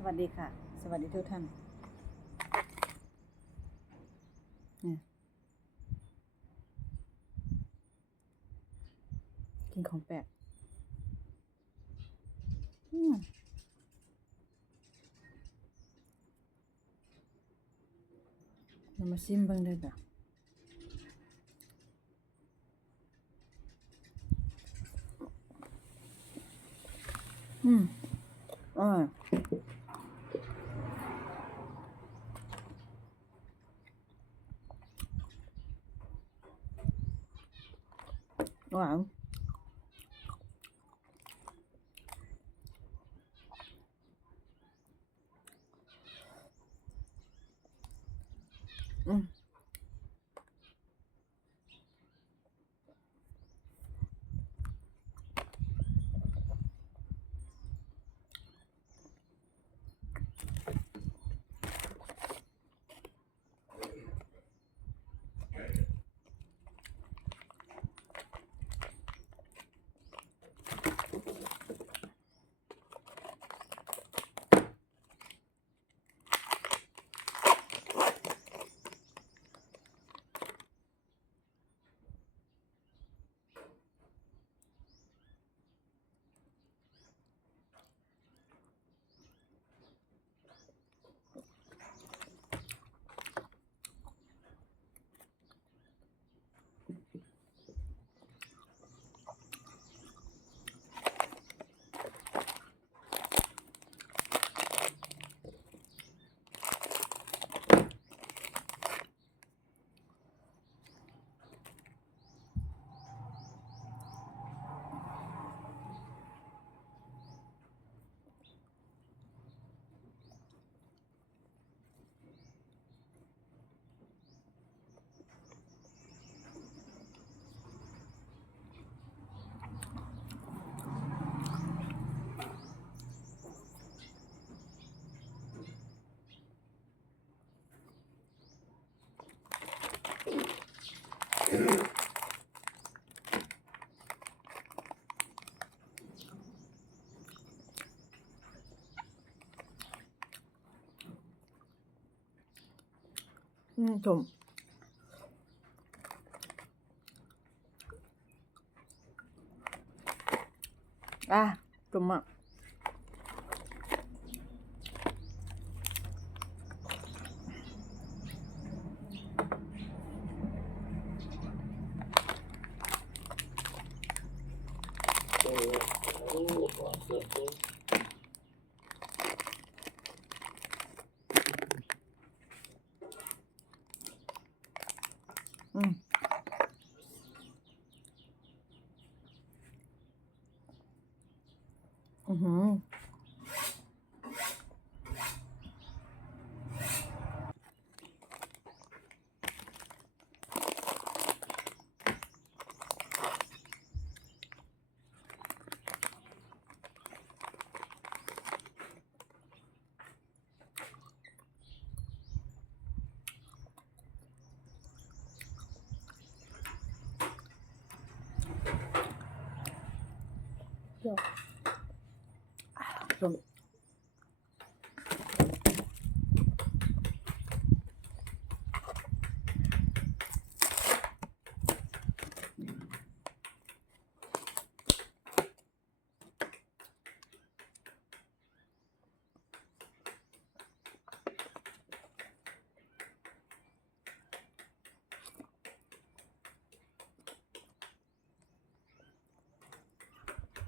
สวัสดีค่ะ สวัสดีทุกท่านเนี่ยกินของแปลกเรามาซิมบิ่งเด้อจ้ะอืมอร่อยหวา các bạn Mm. 음, 좀. 아, 좀만. 음, 맛있어. อือหือเ 그럼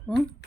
응?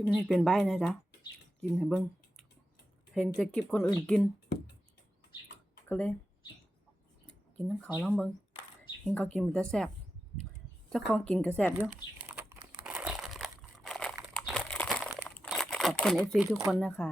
จิ้มนี่เป็นใบนะจ๊ะ กินให้เบิ้งเห็นจะกิบคนอื่นกิน ก็เลย กินน้ำเขาวลองเบิ้งเห็นเขากินมันจะแซ่บเจ้าของกินก็แซ่บอยู่ขอบคุณเอฟซีทุกคนนะคะ